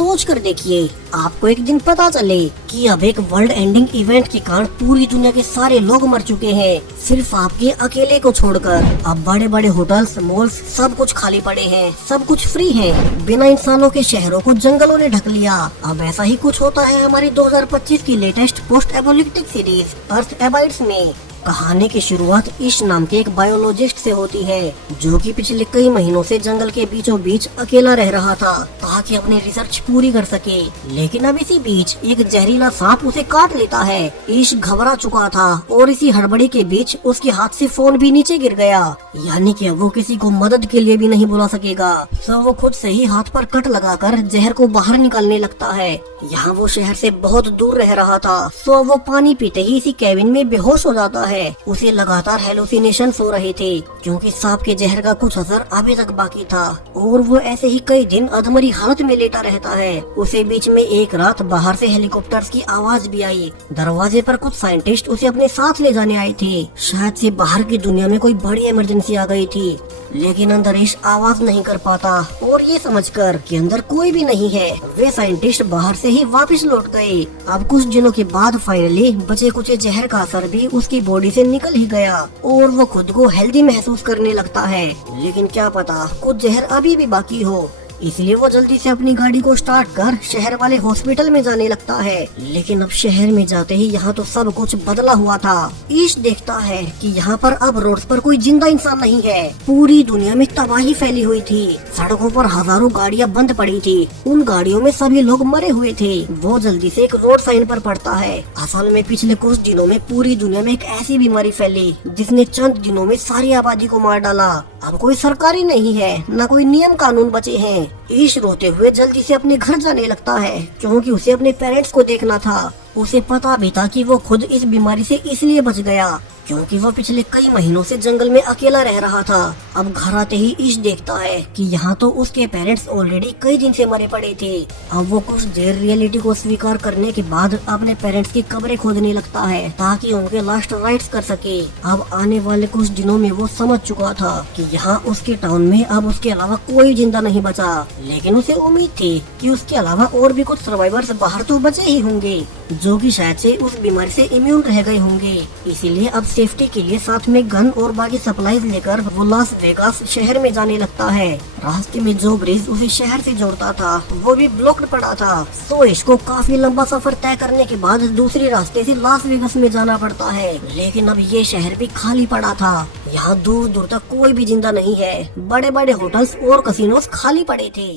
सोच कर देखिए, आपको एक दिन पता चले कि अब एक वर्ल्ड एंडिंग इवेंट के कारण पूरी दुनिया के सारे लोग मर चुके हैं, सिर्फ आपके अकेले को छोड़कर। अब बड़े बड़े होटल्स, मॉल्स सब कुछ खाली पड़े हैं, सब कुछ फ्री है। बिना इंसानों के शहरों को जंगलों ने ढक लिया। अब ऐसा ही कुछ होता है हमारी 2025 की लेटेस्ट पोस्ट एपोलिटिक सीरीज अर्थ एबाइड्स में। कहानी की शुरुआत इश नाम के एक बायोलॉजिस्ट से होती है, जो कि पिछले कई महीनों से जंगल के बीचों बीच अकेला रह रहा था ताकि अपनी रिसर्च पूरी कर सके। लेकिन अब इसी बीच एक जहरीला सांप उसे काट लेता है। इश घबरा चुका था और इसी हड़बड़ी के बीच उसके हाथ से फोन भी नीचे गिर गया, यानी कि वो किसी को मदद के लिए भी नहीं बुला सकेगा। तो वो खुद से ही हाथ पर कट लगाकर जहर को बाहर निकालने लगता है। यहाँ वो शहर से बहुत दूर रह रहा था, तो वो पानी पीते ही इसी कैबिन में बेहोश हो जाता है। उसे लगातार हेलुसिनेशन हो रहे थे, क्योंकि सांप के जहर का कुछ असर अभी तक बाकी था, और वो ऐसे ही कई दिन अधमरी हालत में लेटा रहता है। उसे बीच में एक रात बाहर से हेलीकॉप्टर्स की आवाज भी आई। दरवाजे पर कुछ साइंटिस्ट उसे अपने साथ ले जाने आए थे। शायद से बाहर की दुनिया में कोई बड़ी इमरजेंसी आ गई थी, लेकिन अंदर इश आवाज नहीं कर पाता, और ये समझकर कि अंदर कोई भी नहीं है, वे साइंटिस्ट बाहर से ही वापस लौट गए। अब कुछ दिनों के बाद फाइनली बचे कुछ जहर का असर भी उसकी बॉडी से निकल ही गया, और वो खुद को हेल्दी महसूस करने लगता है। लेकिन क्या पता कुछ जहर अभी भी बाकी हो, इसलिए वो जल्दी से अपनी गाड़ी को स्टार्ट कर शहर वाले हॉस्पिटल में जाने लगता है। लेकिन अब शहर में जाते ही यहाँ तो सब कुछ बदला हुआ था। ईश देखता है कि यहाँ पर अब रोड पर कोई जिंदा इंसान नहीं है। पूरी दुनिया में तबाही फैली हुई थी। सड़कों पर हजारों गाड़ियाँ बंद पड़ी थी। उन गाड़ियों में सभी लोग मरे हुए थे। वो जल्दी से एक रोड साइन पर पड़ता है। असल में पिछले कुछ दिनों में पूरी दुनिया में एक ऐसी बीमारी फैली जिसने चंद दिनों में सारी आबादी को मार डाला। अब कोई सरकारी नहीं है, न कोई नियम कानून बचे हैं। ईश रोते हुए जल्दी से अपने घर जाने लगता है, क्योंकि उसे अपने पेरेंट्स को देखना था। उसे पता भी था कि वो खुद इस बीमारी से इसलिए बच गया क्योंकि वो पिछले कई महीनों से जंगल में अकेला रह रहा था। अब घर आते ही ईश देखता है कि यहाँ तो उसके पेरेंट्स ऑलरेडी कई दिन से मरे पड़े थे। अब वो कुछ देर रियलिटी को स्वीकार करने के बाद अपने पेरेंट्स की कब्रें खोदने लगता है ताकि उनके लास्ट राइट्स कर सके। अब आने वाले कुछ दिनों में वो समझ चुका था कि यहाँ उसके टाउन में अब उसके अलावा कोई जिंदा नहीं बचा, लेकिन उसे उम्मीद थी कि उसके अलावा और भी कुछ सर्वाइवर्स बाहर तो बचे ही होंगे, जो कि शायद से उस बीमारी से इम्यून रह गए होंगे। इसीलिए अब सेफ्टी के लिए साथ में गन और बाकी सप्लाईज लेकर वो लास वेगास शहर में जाने लगता है। रास्ते में जो ब्रिज उसे शहर से जोड़ता था वो भी ब्लॉक्ड पड़ा था, तो इसको काफी लंबा सफर तय करने के बाद दूसरे रास्ते से लास वेगास में जाना पड़ता है। लेकिन अब ये शहर भी खाली पड़ा था। यहाँ दूर दूर तक कोई भी जिंदा नहीं है। बड़े बड़े होटल्स और कसिनोस खाली पड़े थे।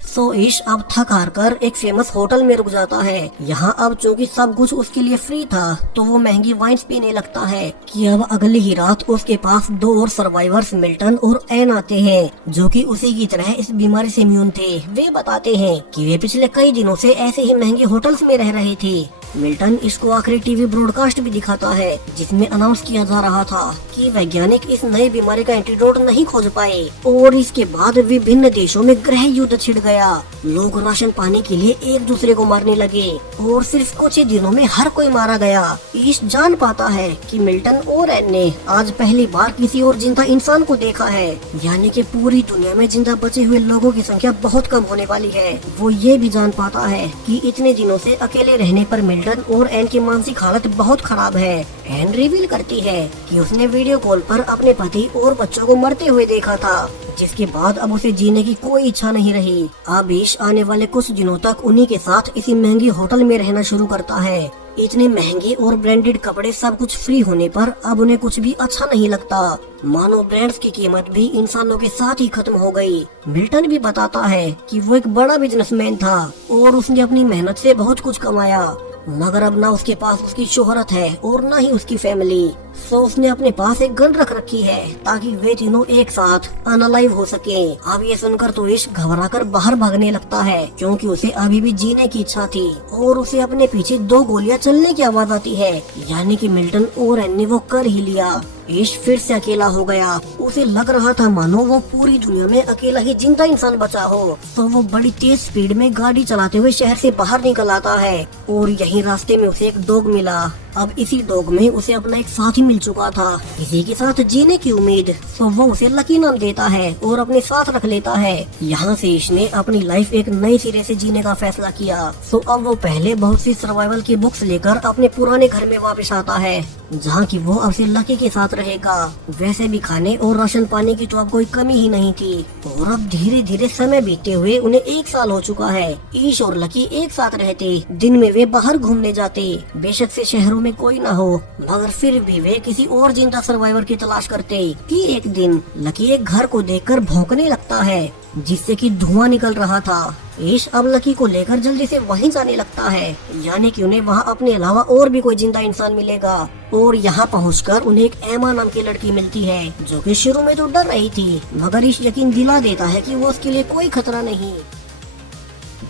सो ईश अब थक हार कर एक फेमस होटल में रुक जाता है। यहाँ अब चूंकि सब कुछ उसके लिए फ्री था, तो वो महंगी वाइन्स पीने लगता है कि अब अगली ही रात उसके पास दो और सर्वाइवर्स मिल्टन और एन आते हैं, जो कि उसी की तरह इस बीमारी से इम्यून थे। वे बताते हैं कि वे पिछले कई दिनों से ऐसे ही महंगे होटल्स में रह रहे थे। मिल्टन इसको आखिरी टीवी ब्रॉडकास्ट भी दिखाता है, जिसमें अनाउंस किया जा रहा था कि वैज्ञानिक इस नई बीमारी का एंटीडोट नहीं खोज पाए, और इसके बाद विभिन्न देशों में गृह युद्ध छिड़ गया। लोग राशन पाने के लिए एक दूसरे को मारने लगे, और सिर्फ कुछ ही दिनों में हर कोई मारा गया। ईश जान पाता है कि मिल्टन और एन ने आज पहली बार किसी और जिंदा इंसान को देखा है, यानी कि पूरी दुनिया में जिंदा बचे हुए लोगों की संख्या बहुत कम होने वाली है। वो ये भी जान पाता है कि इतने दिनों से अकेले रहने पर मिल्टन और एन की मानसिक हालत बहुत खराब है। एन रिवील करती है कि उसने वीडियो कॉल पर अपने पति और बच्चों को मरते हुए देखा था, जिसके बाद अब उसे जीने की कोई इच्छा नहीं रही। अब ईश आने वाले कुछ दिनों तक उन्हीं के साथ इसी महंगी होटल में रहना शुरू करता है। इतने महंगे और ब्रांडेड कपड़े सब कुछ फ्री होने पर अब उन्हें कुछ भी अच्छा नहीं लगता, मानो ब्रांड्स की कीमत भी इंसानों के साथ ही खत्म हो गई। मिल्टन भी बताता है कि वो एक बड़ा बिजनेसमैन था और उसने अपनी मेहनत से बहुत कुछ कमाया, मगर अब ना उसके पास उसकी शोहरत है और ना ही उसकी फैमिली। सो उसने अपने पास एक गन रख रखी है ताकि वे तीनों एक साथ अनलाइव हो सके। अब ये सुनकर तो ईश घबराकर बाहर भागने लगता है, क्योंकि उसे अभी भी जीने की इच्छा थी, और उसे अपने पीछे दो गोलियां चलने की आवाज आती है, यानी कि मिल्टन और एन ने वो कर ही लिया। ईश फिर से अकेला हो गया। उसे लग रहा था मानो वो पूरी दुनिया में अकेला ही जिंदा इंसान बचा हो। तो वो बड़ी तेज स्पीड में गाड़ी चलाते हुए शहर से बाहर निकल आता है, और यही रास्ते में उसे एक डॉग मिला। अब इसी डॉग में उसे अपना एक साथी मिल चुका था, इसी के साथ जीने की उम्मीद। सो वो उसे लकी नाम देता है और अपने साथ रख लेता है। यहाँ से इसने अपनी लाइफ एक नए सिरे से जीने का फैसला किया। सो अब वो पहले बहुत सी सर्वाइवल की बुक्स लेकर अपने पुराने घर में वापस आता है, जहाँ की वो अब से लकी के साथ रहेगा। वैसे भी खाने और राशन पानी की तो अब कोई कमी ही नहीं थी। और अब धीरे धीरे समय बीतते हुए उन्हें 1 साल हो चुका है। ईश और लकी एक साथ रहते, दिन में वे बाहर घूमने जाते, बेशक से शहरों में कोई न हो, मगर फिर भी वे किसी और जिंदा सर्वाइवर की तलाश करते। कि एक दिन लकी एक घर को देखकर भौंकने लगता है, जिससे कि धुआं निकल रहा था। ईश अब लकी को लेकर जल्दी से वहीं जाने लगता है, यानी कि उन्हें वहाँ अपने अलावा और भी कोई जिंदा इंसान मिलेगा। और यहाँ पहुँचकर उन्हें एक एमा नाम की लड़की मिलती है, जो कि शुरू में तो डर रही थी, मगर ईश यकीन दिला देता है कि वो उसके लिए कोई खतरा नहीं।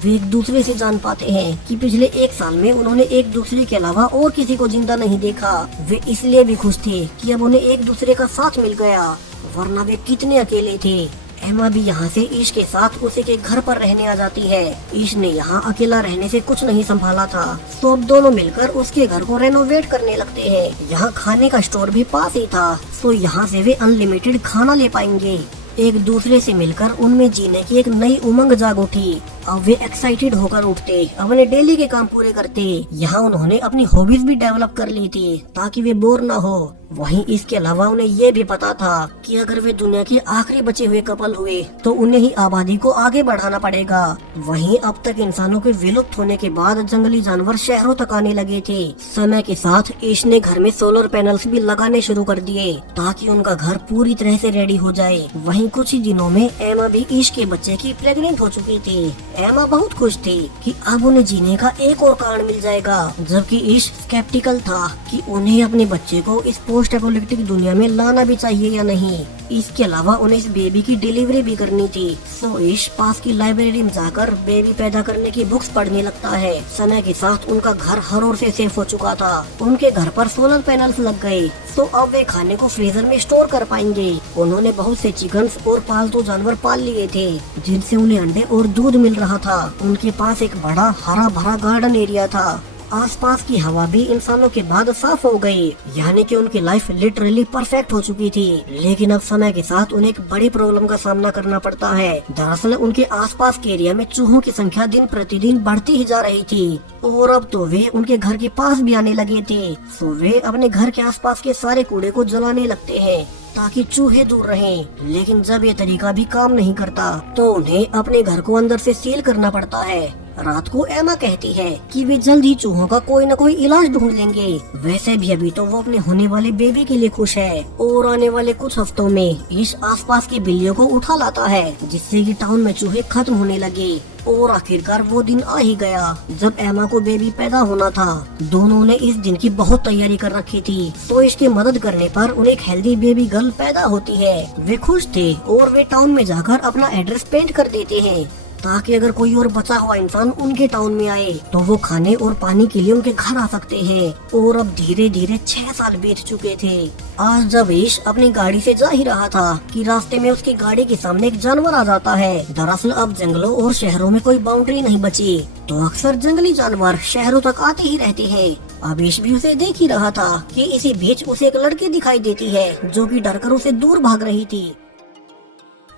वे एक दूसरे से जान पाते हैं कि पिछले 1 साल में उन्होंने एक दूसरे के अलावा और किसी को जिंदा नहीं देखा। वे इसलिए भी खुश थे कि अब उन्हें एक दूसरे का साथ मिल गया, वरना वे कितने अकेले थे। एमा भी यहाँ से ईश के साथ उसी के घर पर रहने आ जाती है। ईश ने यहाँ अकेला रहने से कुछ नहीं संभाला था, तो अब दोनों मिलकर उसके घर को रेनोवेट करने लगते हैं। यहाँ खाने का स्टोर भी पास ही था, तो यहाँ से वे अनलिमिटेड खाना ले पाएंगे। एक दूसरे से मिलकर उनमें जीने की एक नई उमंग जाग उठी। अब वे एक्साइटेड होकर उठते, अपने डेली के काम पूरे करते। यहाँ उन्होंने अपनी हॉबीज भी डेवलप कर ली थी, ताकि वे बोर न हो। वहीं इसके अलावा उन्हें ये भी पता था कि अगर वे दुनिया के आखिरी बचे हुए कपल हुए तो उन्हें ही आबादी को आगे बढ़ाना पड़ेगा। वहीं अब तक इंसानों के विलुप्त होने के बाद जंगली जानवर शहरों तक आने लगे थे। समय के साथ ईश ने घर में सोलर पैनल्स भी लगाने शुरू कर दिए, ताकि उनका घर पूरी तरह से रेडी हो जाए। वहीं कुछ ही दिनों में एमा भी ईश के बच्चे की प्रेग्नेंट हो चुकी थी। एमा बहुत खुश थी कि अब उन्हें जीने का एक और कारण मिल जाएगा, जबकि ईश स्केप्टिकल था कि उन्हें अपने बच्चे को इस पोस्ट एपोलिप्टिक दुनिया में लाना भी चाहिए या नहीं। इसके अलावा उन्हें इस बेबी की डिलीवरी भी करनी थी। सो ईश पास की लाइब्रेरी में जाकर बेबी पैदा करने की बुक्स पढ़ने लगता है। समय के साथ उनका घर हर ओर से सेफ हो चुका था। उनके घर पर सोलर पैनल्स लग गए, तो अब वे खाने को फ्रीजर में स्टोर कर पाएंगे। उन्होंने बहुत से चिकन्स और पालतू जानवर पाल लिए थे, जिनसे उन्हें अंडे और दूध मिल रहा था। उनके पास एक बड़ा हरा भरा गार्डन एरिया था। आसपास की हवा भी इंसानों के बाद साफ हो गई, यानी कि उनकी लाइफ लिटरली परफेक्ट हो चुकी थी। लेकिन अब समय के साथ उन्हें एक बड़ी प्रॉब्लम का सामना करना पड़ता है। दरअसल उनके आसपास के एरिया में चूहों की संख्या दिन प्रतिदिन बढ़ती ही जा रही थी, और अब तो वे उनके घर के पास भी आने लगे थे। तो वे अपने घर के आसपास के सारे कूड़े को जलाने लगते हैं, ताकि चूहे दूर रहें। लेकिन जब ये तरीका भी काम नहीं करता, तो उन्हें अपने घर को अंदर से सील करना पड़ता है। रात को एमा कहती है कि वे जल्द ही चूहों का कोई न कोई इलाज ढूंढ लेंगे। वैसे भी अभी तो वो अपने होने वाले बेबी के लिए खुश है, और आने वाले कुछ हफ्तों में ईश आसपास की बिल्लियों को उठा लाता है, जिससे कि टाउन में चूहे खत्म होने लगे। और आखिरकार वो दिन आ ही गया जब एमा को बेबी पैदा होना था। दोनों ने इस दिन की बहुत तैयारी कर रखी थी, तो इसकी मदद करने पर उन्हें एक हेल्दी बेबी गर्ल पैदा होती है। वे खुश थे और वे टाउन में जाकर अपना एड्रेस पेंट कर देते हैं, ताकि अगर कोई और बचा हुआ इंसान उनके टाउन में आए तो वो खाने और पानी के लिए उनके घर आ सकते हैं। और अब धीरे धीरे 6 साल बीत चुके थे। आज जब ईश अपनी गाड़ी से जा ही रहा था कि रास्ते में उसकी गाड़ी के सामने एक जानवर आ जाता है। दरअसल अब जंगलों और शहरों में कोई बाउंड्री नहीं बची, तो अक्सर जंगली जानवर शहरों तक आते ही रहते हैं। अब ईश भी उसे देख ही रहा था कि इसी बीच उसे एक लड़की दिखाई देती है, जो कि डरकर उसे दूर भाग रही थी।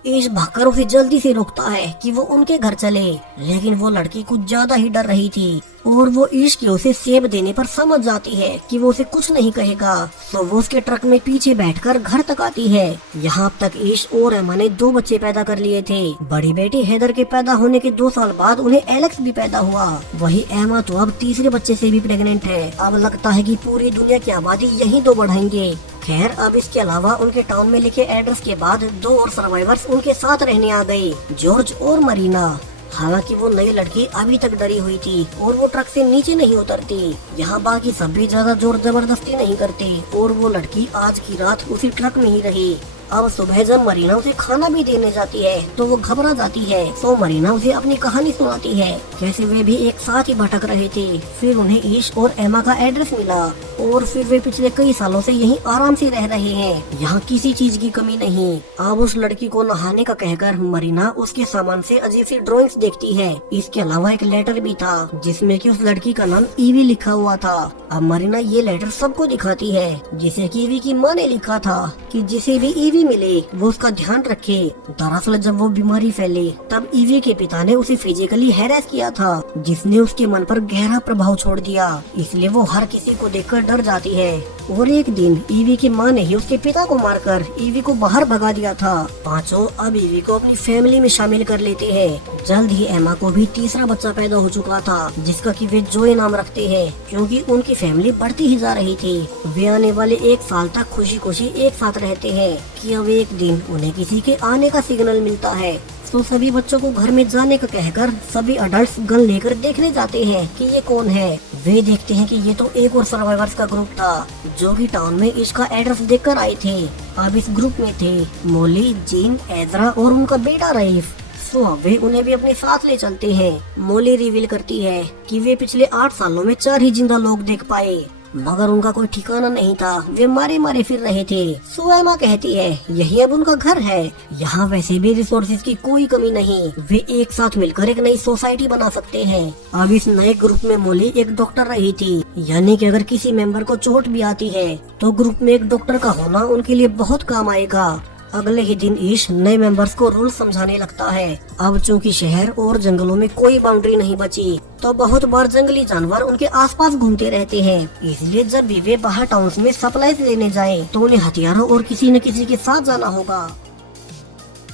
ईश भागकर उसे जल्दी से रोकता है कि वो उनके घर चले, लेकिन वो लड़की कुछ ज्यादा ही डर रही थी, और वो ईश के उसे सेब देने पर समझ जाती है कि वो उसे कुछ नहीं कहेगा। तो वो उसके ट्रक में पीछे बैठकर घर तक आती है। यहाँ तक ईश और एमा ने 2 बच्चे पैदा कर लिए थे। बड़ी बेटी हेदर के पैदा होने के 2 साल बाद उन्हें एलेक्स भी पैदा हुआ। वही एमा तो अब तीसरे बच्चे से भी प्रेग्नेंट है। अब लगता है कि पूरी दुनिया की आबादी यही 2 बढ़ाएंगे। खैर, अब इसके अलावा उनके टाउन में लिखे एड्रेस के बाद 2 और सर्वाइवर्स उनके साथ रहने आ गए, जॉर्ज और मरीना। हालांकि वो नई लड़की अभी तक डरी हुई थी और वो ट्रक से नीचे नहीं उतरती। यहाँ बाकी सब भी ज्यादा जोर जबरदस्ती नहीं करते, और वो लड़की आज की रात उसी ट्रक में ही रही। अब सुबह जब मरीना उसे खाना भी देने जाती है तो वो घबरा जाती है। तो मरीना उसे अपनी कहानी सुनाती है, कैसे वे भी एक साथ ही भटक रहे थे। फिर उन्हें ईश और एमा का एड्रेस मिला, और फिर वे पिछले कई सालों से यहीं आराम से रह रहे हैं। यहाँ किसी चीज की कमी नहीं। अब उस लड़की को नहाने का कहकर मरीना उसके सामान से अजीब सी ड्राइंग्स देखती है। इसके अलावा एक लेटर भी था जिसमें कि उस लड़की का नाम ईवी लिखा हुआ था। अब मरीना ये लेटर सबको दिखाती है, जिसे कि ईवी की माँ ने लिखा था कि जिसे भी ईवी मिले वो उसका ध्यान रखे। दरअसल जब वो बीमारी फैली तब ईवी के पिता ने उसे फिजिकली हैरेस किया था, जिसने उसके मन पर गहरा प्रभाव छोड़ दिया। इसलिए वो हर किसी को देखकर डर जाती है। और एक दिन ईवी की माँ ने ही उसके पिता को मारकर ईवी को बाहर भगा दिया था। पांचों अब ईवी को अपनी फैमिली में शामिल कर लेते हैं। जल्द ही एमा को भी तीसरा बच्चा पैदा हो चुका था, जिसका कि वे जोए नाम रखते हैं, क्योंकि उनकी फैमिली बढ़ती ही जा रही थी। वे आने वाले 1 साल तक खुशी खुशी एक साथ रहते हैं कि अब एक दिन उन्हें किसी के आने का सिग्नल मिलता है। तो सभी बच्चों को घर में जाने का कहकर सभी अडल्ट्स गन लेकर देखने जाते हैं कि ये कौन है। वे देखते हैं कि ये तो एक और सर्वाइवर्स का ग्रुप था, जो कि टाउन में इसका एड्रेस देखकर आए थे। अब इस ग्रुप में थे मोली, जीन, एजरा और उनका बेटा रईफ। तो अब वे उन्हें भी अपने साथ ले चलते हैं। मोली रिवील करती है कि वे पिछले 8 सालों में 4 ही जिंदा लोग देख पाए, मगर उनका कोई ठिकाना नहीं था, वे मारे मारे फिर रहे थे। सो एमा कहती है यही अब उनका घर है, यहाँ वैसे भी रिसोर्सेज की कोई कमी नहीं, वे एक साथ मिलकर एक नई सोसाइटी बना सकते हैं। अब इस नए ग्रुप में मोली एक डॉक्टर रही थी, यानी कि अगर किसी मेंबर को चोट भी आती है तो ग्रुप में एक डॉक्टर का होना उनके लिए बहुत काम आएगा। अगले ही दिन ईश नए मेंबर्स को रूल समझाने लगता है। अब चूंकि शहर और जंगलों में कोई बाउंड्री नहीं बची, तो बहुत बार जंगली जानवर उनके आसपास घूमते रहते हैं। इसलिए जब भी वे बाहर टाउन्स में सप्लाईज लेने जाएं, तो उन्हें हथियारों और किसी न किसी के साथ जाना होगा।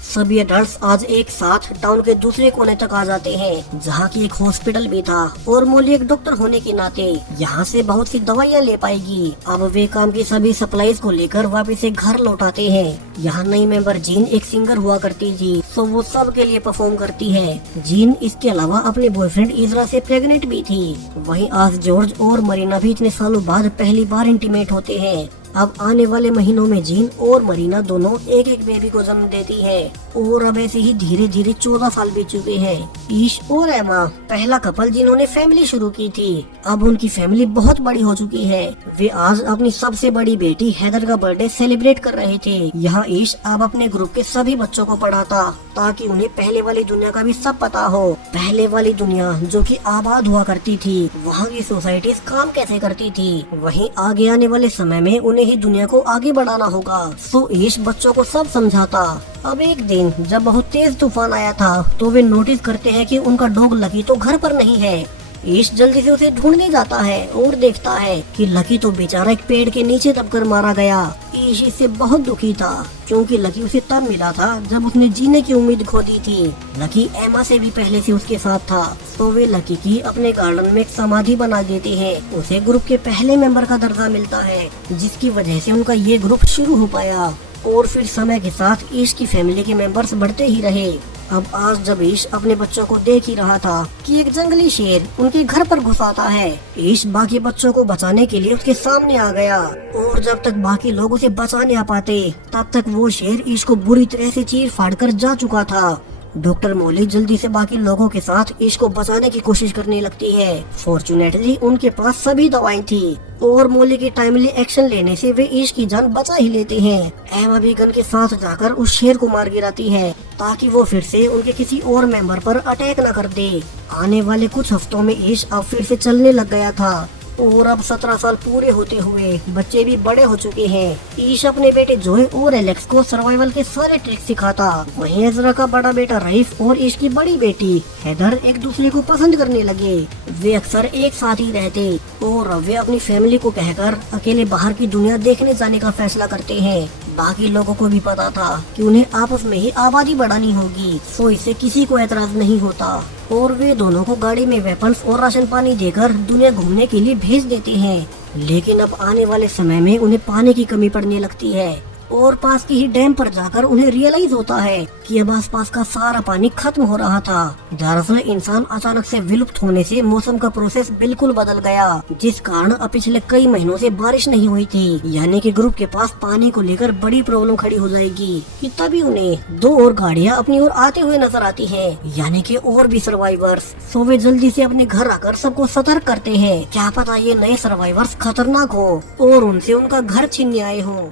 सभी अडल्ट्स आज एक साथ टाउन के दूसरे कोने तक आ जाते हैं, जहाँ की एक हॉस्पिटल भी था, और मोली एक डॉक्टर होने के नाते यहाँ से बहुत सी दवाइयाँ ले पाएगी। अब वे काम की सभी सप्लाईज को लेकर वापस से घर लौटाते हैं। यहाँ नई मेंबर जीन एक सिंगर हुआ करती थी, तो वो सब के लिए परफॉर्म करती है। जीन इसके अलावा अपने बॉयफ्रेंड इजरा से प्रेग्नेंट भी थी। वहीं आज जॉर्ज और मरीना भी इतने सालों बाद पहली बार इंटीमेट होते हैं। अब आने वाले महीनों में जीन और मरीना दोनों एक एक बेबी को जन्म देती है, और अब ऐसे ही धीरे धीरे 14 साल बीत चुके हैं। ईश और एमा पहला कपल जिन्होंने फैमिली शुरू की थी, अब उनकी फैमिली बहुत बड़ी हो चुकी है। वे आज अपनी सबसे बड़ी बेटी हैदर का बर्थडे सेलिब्रेट कर रहे थे। यहाँ ईश अब अपने ग्रुप के सभी बच्चों को पढ़ाता, ताकि उन्हें पहले वाली दुनिया का भी सब पता हो। पहले वाली दुनिया जो कि आबाद हुआ करती थी, वहाँ की सोसाइटीज काम कैसे करती थी, वहीं आगे आने वाले समय में उन्हें ही दुनिया को आगे बढ़ाना होगा। सो ईश बच्चों को सब समझाता। अब एक दिन जब बहुत तेज तूफान आया था, तो वे नोटिस करते हैं कि उनका डॉग लकी तो घर पर नहीं है। ईश जल्दी से उसे ढूंढने जाता है और देखता है कि लकी तो बेचारा एक पेड़ के नीचे दबकर मारा गया। ईश इससे बहुत दुखी था, क्योंकि लकी उसे तब मिला था जब उसने जीने की उम्मीद खो दी थी। लकी एमा से भी पहले से उसके साथ था, तो वे लकी की अपने गार्डन में एक समाधि बना देते हैं। उसे ग्रुप के पहले मेंबर का दर्जा मिलता है, जिसकी वजह से उनका ये ग्रुप शुरू हो पाया। और फिर समय के साथ ईश की फैमिली के मेंबर्स बढ़ते ही रहे। अब आज जब ईश अपने बच्चों को देख ही रहा था कि एक जंगली शेर उनके घर पर घुस आता है, ईश बाकी बच्चों को बचाने के लिए उसके सामने आ गया, और जब तक बाकी लोग उसे बचा नहीं आ पाते, तब तक वो शेर ईश को बुरी तरह से चीर फाड़ कर जा चुका था। डॉक्टर मोली जल्दी से बाकी लोगों के साथ ईश को बचाने की कोशिश करने लगती है। फॉर्चुनेटली उनके पास सभी दवाएं थी, और मोली की टाइमली एक्शन लेने से वे ईश की जान बचा ही लेते हैं। एमा भी गन के साथ जाकर उस शेर को मार गिराती है, ताकि वो फिर से उनके किसी और मेंबर पर अटैक न कर दे। आने वाले कुछ हफ्तों में ईश अब फिर से चलने लग गया था, और अब 17 साल पूरे होते हुए बच्चे भी बड़े हो चुके हैं। ईश अपने बेटे जोए और एलेक्स को सर्वाइवल के सारे ट्रिक सिखाता। वहीं एजरा का बड़ा बेटा रईफ और ईश की बड़ी बेटी हैदर एक दूसरे को पसंद करने लगे। वे अक्सर एक साथ ही रहते, और अब वे अपनी फैमिली को कहकर अकेले बाहर की दुनिया देखने जाने का फैसला करते हैं। बाकी लोगों को भी पता था कि उन्हें आपस में ही आबादी बढ़ानी होगी, सो इससे किसी को एतराज नहीं होता, और वे दोनों को गाड़ी में वेपन्स और राशन पानी देकर दुनिया घूमने के लिए भेज देते हैं। लेकिन अब आने वाले समय में उन्हें पानी की कमी पड़ने लगती है, और पास के ही डैम पर जाकर उन्हें रियलाइज होता है कि अब आसपास का सारा पानी खत्म हो रहा था। दरअसल इंसान अचानक से विलुप्त होने से मौसम का प्रोसेस बिल्कुल बदल गया, जिस कारण अब पिछले कई महीनों से बारिश नहीं हुई थी। यानी कि ग्रुप के पास पानी को लेकर बड़ी प्रॉब्लम खड़ी हो जाएगी। कि तभी उन्हें 2 और गाड़ियां अपनी ओर आते हुए नजर आती हैं, यानी कि और भी सर्वाइवर्स। सो वे जल्दी से अपने घर आकर सबको सतर्क करते हैं, क्या पता ये नए सर्वाइवर्स खतरनाक हो और उनसे उनका घर छीनने आए हो।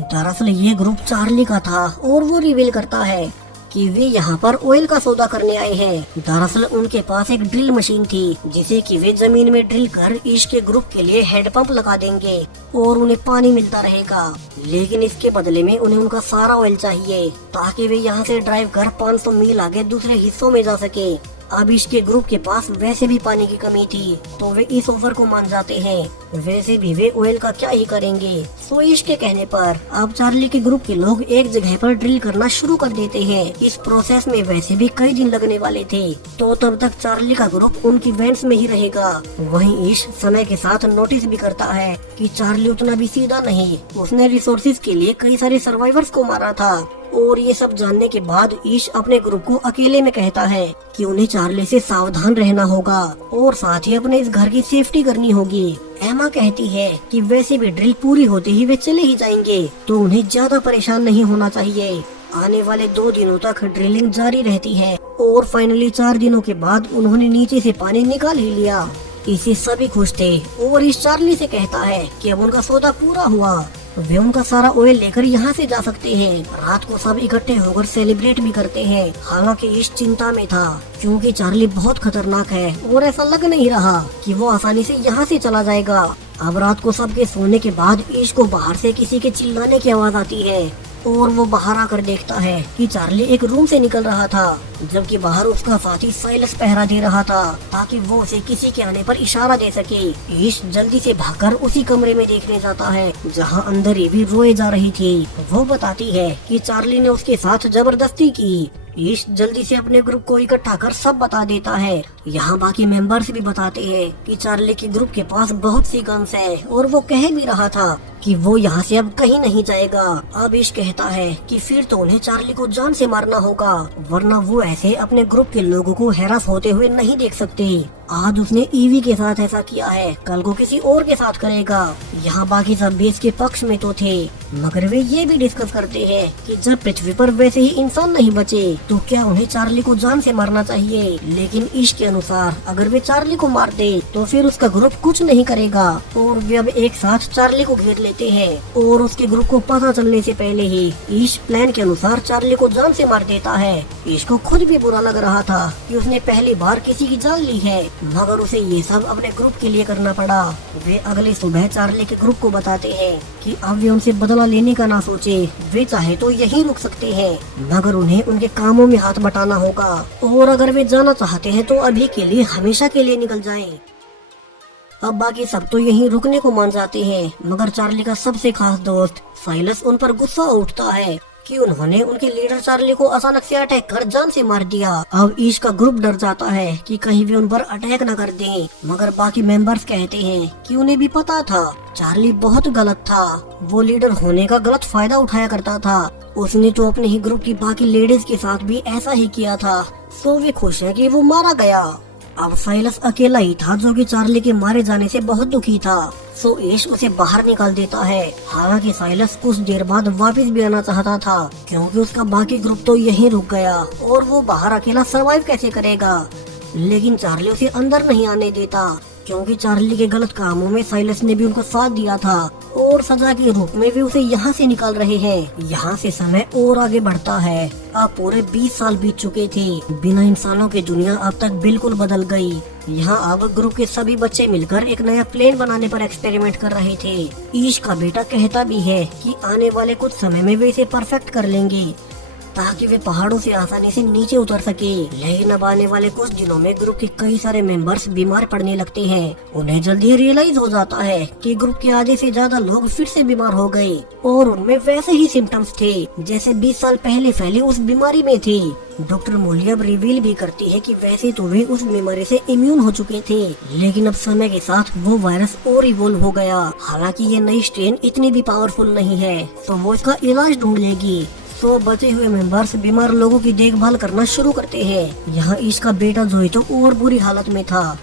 दरअसल ये ग्रुप चार्ली का था, और वो रिवील करता है कि वे यहाँ पर ऑयल का सौदा करने आए हैं। दरअसल उनके पास एक ड्रिल मशीन थी जिसे कि वे जमीन में ड्रिल कर ईश के ग्रुप के लिए हैंडपंप लगा देंगे और उन्हें पानी मिलता रहेगा। लेकिन इसके बदले में उन्हें उनका सारा ऑयल चाहिए ताकि वे यहाँ से ड्राइव कर 500 मील आगे दूसरे हिस्सों में जा सके। अब इसके ग्रुप के पास वैसे भी पानी की कमी थी तो वे इस ऑफर को मान जाते हैं। वैसे भी वे ऑयल का क्या ही करेंगे। सो इसके कहने पर अब चार्ली के ग्रुप के लोग एक जगह पर ड्रिल करना शुरू कर देते हैं। इस प्रोसेस में वैसे भी कई दिन लगने वाले थे तो तब तक चार्ली का ग्रुप उनकी वैन्स में ही रहेगा। वहीं ईश समय के साथ नोटिस भी करता है कि चार्ली उतना भी सीधा नहीं, उसने रिसोर्सेज के लिए कई सारे सर्वाइवर्स को मारा था। और ये सब जानने के बाद ईश अपने ग्रुप को अकेले में कहता है कि उन्हें चार्ली से सावधान रहना होगा और साथ ही अपने इस घर की सेफ्टी करनी होगी। एमा कहती है कि वैसे भी ड्रिल पूरी होते ही वे चले ही जाएंगे तो उन्हें ज्यादा परेशान नहीं होना चाहिए। आने वाले 2 दिनों तक ड्रिलिंग जारी रहती है और फाइनली 4 दिनों के बाद उन्होंने नीचे से पानी निकाल ही लिया। इसे सभी खुश थे और इस चार्ली से कहता है कि अब उनका सौदा पूरा हुआ, वे उनका सारा ऑयल लेकर यहाँ से जा सकते हैं। रात को सब इकट्ठे होकर सेलिब्रेट भी करते हैं। हालांकि इस चिंता में था क्योंकि चार्ली बहुत खतरनाक है और ऐसा लग नहीं रहा कि वो आसानी से यहाँ से चला जाएगा। अब रात को सबके सोने के बाद ईश को बाहर से किसी के चिल्लाने की आवाज आती है और वो बाहर आकर देखता है कि चार्ली एक रूम से निकल रहा था जबकि बाहर उसका साथी साइलस पहरा दे रहा था ताकि वो उसे किसी के आने पर इशारा दे सके। ईश जल्दी से भागकर उसी कमरे में देखने जाता है जहां अंदर ये भी रोए जा रही थी। वो बताती है कि चार्ली ने उसके साथ जबरदस्ती की। ईश जल्दी से अपने ग्रुप को इकट्ठा कर सब बता देता है। यहाँ बाकी मेंबर्स भी बताते हैं कि चार्ली के ग्रुप के पास बहुत सी गन्स है और वो कह भी रहा था कि वो यहाँ से अब कहीं नहीं जाएगा। अब ईश कहता है कि फिर तो उन्हें चार्ली को जान से मारना होगा वरना वो ऐसे अपने ग्रुप के लोगों को हैरास होते हुए नहीं देख सकते। आज उसने ईवी के साथ ऐसा किया है, कल को किसी और के साथ करेगा। यहाँ बाकी सब बेस के पक्ष में तो थे मगर वे ये भी डिस्कस करते हैं कि जब पृथ्वी पर वैसे ही इंसान नहीं बचे तो क्या उन्हें चार्ली को जान से मारना चाहिए। लेकिन ईश के अनुसार अगर वे चार्ली को मार दे तो फिर उसका ग्रुप कुछ नहीं करेगा और वे अब एक साथ चार्ली को घेर लेते हैं और उसके ग्रुप को पता चलने से पहले ही ईश प्लान के अनुसार चार्ली को जान से मार देता है। ईश को खुद भी बुरा लग रहा था कि उसने पहली बार किसी की जान ली है मगर उसे ये सब अपने ग्रुप के लिए करना पड़ा। वे अगली सुबह चार्ली के ग्रुप को बताते हैं कि अब वे उनसे बदला लेने का ना सोचे, वे चाहे तो यहीं रुक सकते हैं मगर उन्हें उनके कामों में हाथ बटाना होगा और अगर वे जाना चाहते हैं तो अभी के लिए हमेशा के लिए निकल जाएं। अब बाकी सब तो यहीं रुकने को मान जाते हैं मगर चार्ली का सबसे खास दोस्त साइलस उन पर गुस्सा उठता है कि उन्होंने उनके लीडर चार्ली को अचानक से अटैक कर जान से मार दिया। अब ईश का ग्रुप डर जाता है कि कहीं भी उन पर अटैक न कर दें मगर बाकी मेंबर्स कहते हैं कि उन्हें भी पता था चार्ली बहुत गलत था, वो लीडर होने का गलत फायदा उठाया करता था। उसने तो अपने ही ग्रुप की बाकी लेडीज के साथ भी ऐसा ही किया था। सो वे खुश है कि वो मारा गया। अब साइलस अकेला ही था जो कि चार्ली के मारे जाने से बहुत दुखी था। सो ईश उसे बाहर निकाल देता है। हालांकि साइलस कुछ देर बाद वापस भी आना चाहता था क्योंकि उसका बाकी ग्रुप तो यहीं रुक गया और वो बाहर अकेला सरवाइव कैसे करेगा। लेकिन चार्ली उसे अंदर नहीं आने देता क्योंकि चार्ली के गलत कामों में साइलस ने भी उनका साथ दिया था और सजा के रूप में भी उसे यहाँ से निकाल रहे हैं। यहाँ से समय और आगे बढ़ता है। अब पूरे 20 साल बीत चुके थे। बिना इंसानों की दुनिया अब तक बिल्कुल बदल गई। यहाँ अब ग्रुप के सभी बच्चे मिलकर एक नया प्लेन बनाने पर एक्सपेरिमेंट कर रहे थे। ईश का बेटा कहता भी है कि आने वाले कुछ समय में वे इसे परफेक्ट कर लेंगे ताकि वे पहाड़ों से आसानी से नीचे उतर सके। लेकिन अब आने वाले कुछ दिनों में ग्रुप के कई सारे मेंबर्स बीमार पड़ने लगते हैं। उन्हें जल्दी रियलाइज हो जाता है कि ग्रुप के आधे से ज्यादा लोग फिर से बीमार हो गए और उनमें वैसे ही सिम्टम्स थे जैसे 20 साल पहले फैली उस बीमारी में थी। डॉक्टर मोली अब रिवील भी करती है कि वैसे तो वे उस बीमारी से इम्यून हो चुके थे लेकिन अब समय के साथ वो वायरस और इवोल्व हो गया। हालांकि ये नई स्ट्रेन इतनी भी पावरफुल नहीं है तो वो इसका इलाज ढूंढ लेगी। तो बचे हुए मेंबर्स बीमार लोगों की देखभाल करना शुरू करते हैं। यहाँ ईश का बेटा जोई तो और बुरी हालत में था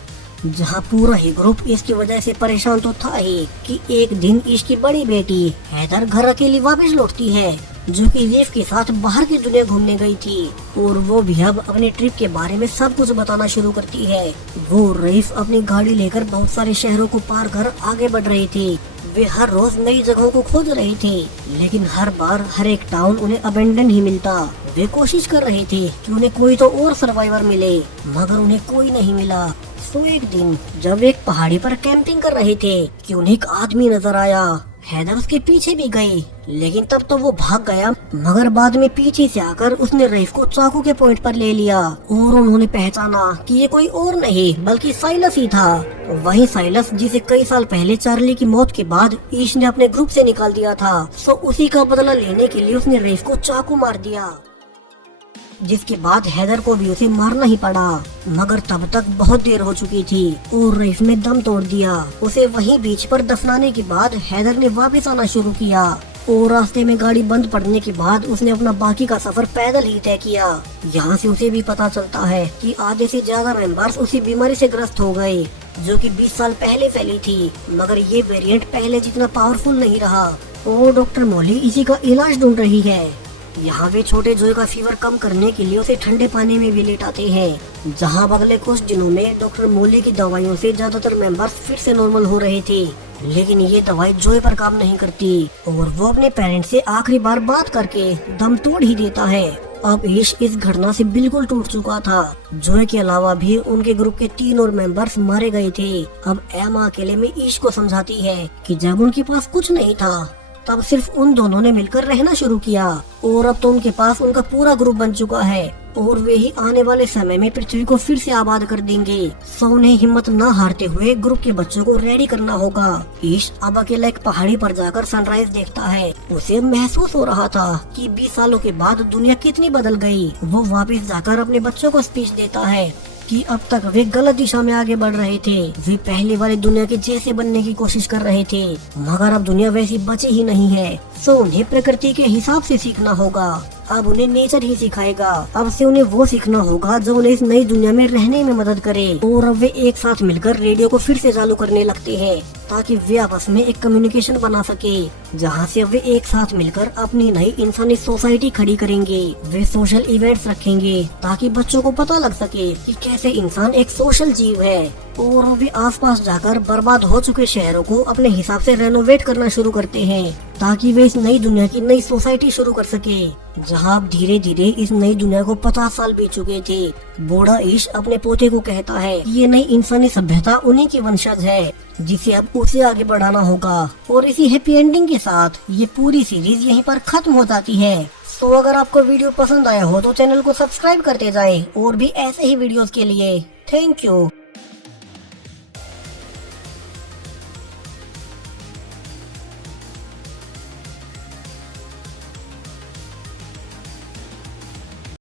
जहाँ पूरा ही ग्रुप इसकी वजह से परेशान तो था ही कि एक दिन ईश की बड़ी बेटी हैदर घर अकेली वापस लौटती है जो कि रेफ के साथ बाहर की दुनिया घूमने गई थी और वो भी अब अपनी ट्रिप के बारे में सब कुछ बताना शुरू करती है। वो रेफ अपनी गाड़ी लेकर बहुत सारे शहरों को पार कर आगे बढ़ रही थी। वे हर रोज नई जगहों को खोज रहे थे, लेकिन हर बार हर एक टाउन उन्हें अबेंडन ही मिलता। वे कोशिश कर रहे थे कि उन्हें कोई तो और सर्वाइवर मिले, मगर उन्हें कोई नहीं मिला। तो एक दिन जब वे एक पहाड़ी पर कैंपिंग कर रहे थे कि उन्हें एक आदमी नजर आया। हैदर उसके पीछे भी गई, लेकिन तब तो वो भाग गया, मगर बाद में पीछे से आकर उसने रईस को चाकू के पॉइंट पर ले लिया और उन्होंने पहचाना कि ये कोई और नहीं बल्कि साइलस ही था। वही साइलस जिसे कई साल पहले चार्ली की मौत के बाद ईश ने अपने ग्रुप से निकाल दिया था। सो उसी का बदला लेने के लिए उसने रईस को चाकू मार दिया, जिसके बाद हैदर को भी उसे मारना ही पड़ा। मगर तब तक बहुत देर हो चुकी थी और रईस ने दम तोड़ दिया। उसे वहीं बीच पर दफनाने के बाद हैदर ने वापस आना शुरू किया और रास्ते में गाड़ी बंद पड़ने के बाद उसने अपना बाकी का सफर पैदल ही तय किया। यहाँ से उसे भी पता चलता है कि आधे से ज्यादा मेंबर्स उसी बीमारी से ग्रस्त हो गए जो कि 20 साल पहले फैली थी, मगर ये वेरिएंट पहले जितना पावरफुल नहीं रहा और डॉक्टर मॉली इसी का इलाज ढूंढ रही है। यहाँ वे छोटे जोए का फीवर कम करने के लिए उसे ठंडे पानी में भी लेटाते हैं, जहाँ अगले कुछ दिनों में डॉक्टर मोली की दवाइयों से ज्यादातर मेंबर्स फिर से नॉर्मल हो रहे थे। लेकिन ये दवाई जोए पर काम नहीं करती और वो अपने पेरेंट्स से आखिरी बार बात करके दम तोड़ ही देता है। अब ईश इस घटना से बिल्कुल टूट चुका था। जोए के अलावा भी उनके ग्रुप के 3 और मेंबर्स मारे गए थे। अब एमा अकेले में ईश को समझाती है कि जब उनके पास कुछ नहीं था तब सिर्फ उन दोनों ने मिलकर रहना शुरू किया और अब तो उनके पास उनका पूरा ग्रुप बन चुका है और वे ही आने वाले समय में पृथ्वी को फिर से आबाद कर देंगे। सो उन्हें हिम्मत न हारते हुए ग्रुप के बच्चों को रेडी करना होगा। ईश अब अकेला एक पहाड़ी पर जाकर सनराइज देखता है। उसे महसूस हो रहा था कि 20 सालों के बाद दुनिया कितनी बदल गई। वो वापस जाकर अपने बच्चों को स्पीच देता है कि अब तक वे गलत दिशा में आगे बढ़ रहे थे। वे पहले वाली दुनिया के जैसे बनने की कोशिश कर रहे थे, मगर अब दुनिया वैसी बची ही नहीं है। सो उन्हें प्रकृति के हिसाब से सीखना होगा। अब उन्हें नेचर ही सिखाएगा। अब से उन्हें वो सीखना होगा जो उन्हें इस नई दुनिया में रहने में मदद करे। और अब वे एक साथ मिलकर रेडियो को फिर से चालू करने लगते हैं ताकि वे आपस में एक कम्युनिकेशन बना सके, जहाँ से अब वे एक साथ मिलकर अपनी नई इंसानी सोसाइटी खड़ी करेंगे। वे सोशल इवेंट्स रखेंगे ताकि बच्चों को पता लग सके कि कैसे इंसान एक सोशल जीव है। और वे आसपास जाकर बर्बाद हो चुके शहरों को अपने हिसाब से रेनोवेट करना शुरू करते हैं ताकि वे इस नई दुनिया की नई सोसाइटी शुरू कर सके, जहाँ अब धीरे धीरे इस नई दुनिया को 50 साल बीत चुके थे। बूढ़ा ईश अपने पोते को कहता है कि ये नई इंसानी सभ्यता उन्हीं की वंशज है, जिसे अब उसे आगे बढ़ाना होगा। और इसी हैप्पी एंडिंग के साथ ये पूरी सीरीज यहीं पर खत्म हो जाती है। तो अगर आपको वीडियो पसंद आया हो तो चैनल को सब्सक्राइब करते जाएं और भी ऐसे ही वीडियोस के लिए। Thank you.